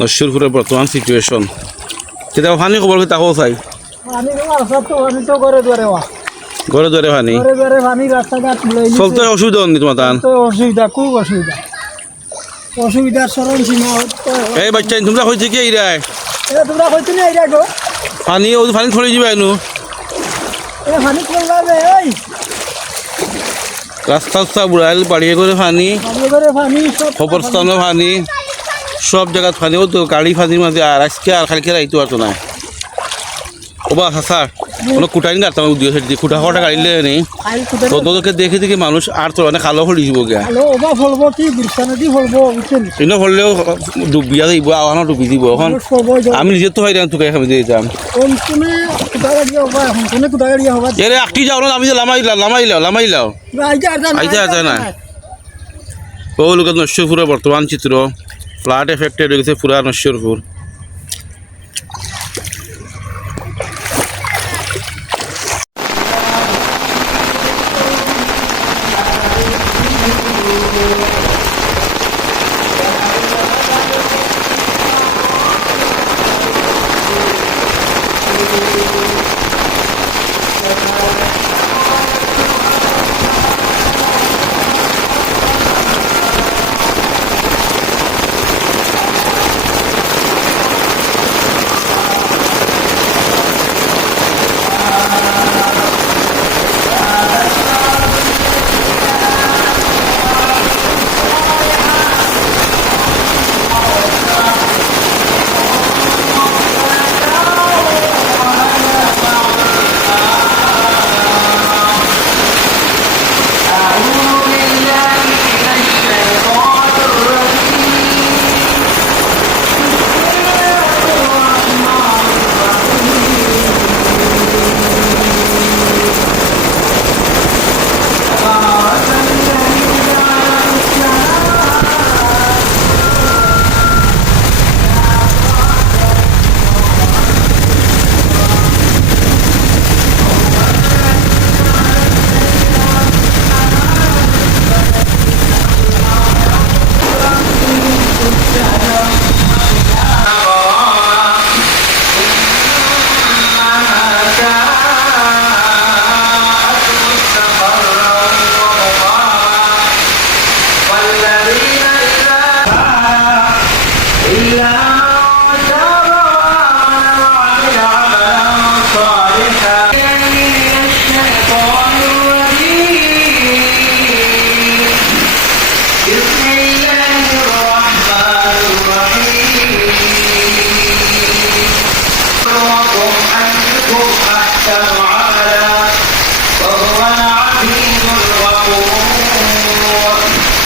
নশ্বরপুরের বর্তমান সিচুয়েশন কেতিয়াবা পানি খবর তাকো চাই? ঘরে রাস্তাঘাট লই চলতে অসুবিধা হয়নি তোমার তান অসুবিধা খুব অসুবিধা। অসুবিধার সীমা এই বাচ্চা তোমরা হয়েছে কি এইরাই এ তোমরা কইতে না এইটা গো? পানি ও পানি ছড়ে যাবে এনু পানি করলা এই রাস্তা রাস্তা বুড়াইল বাড়িয়ে করে পানি পানি করে পানি সব খবরস্থানও পানি সব জায়গাত পানি ও তো গাড়ি ফানির মাঝে আর আজকে আর খালি খেলা আইতো আর তো নাই ওবা হাসা কোনো কুটাই নি গাড়তাম উদ্যোগ সেটি কুটা হওয়াটা গাড়িলে নেই আইল কুদে তো তোদেরকে দেখে দেখে মানুষ আর তো অনেক খালো হলি যাব গিয়া কিন্তু হলেও ডুবিয়া যাইব আওয়ানো ডুবি দিব। এখন আমি নিজে তো হয়রান তোকে খাবি দিয়ে যাম। এরে আটটি যাও না আমি যে লামাই লাও লামাই লাও লামাই লাও। আইতে আইতে আর ও লোকের নশ্বরপুরের বর্তমান চিত্র ফ্লাড এফেক্টে রয়েছে পুরা নশ্বরপুর السلام عليكم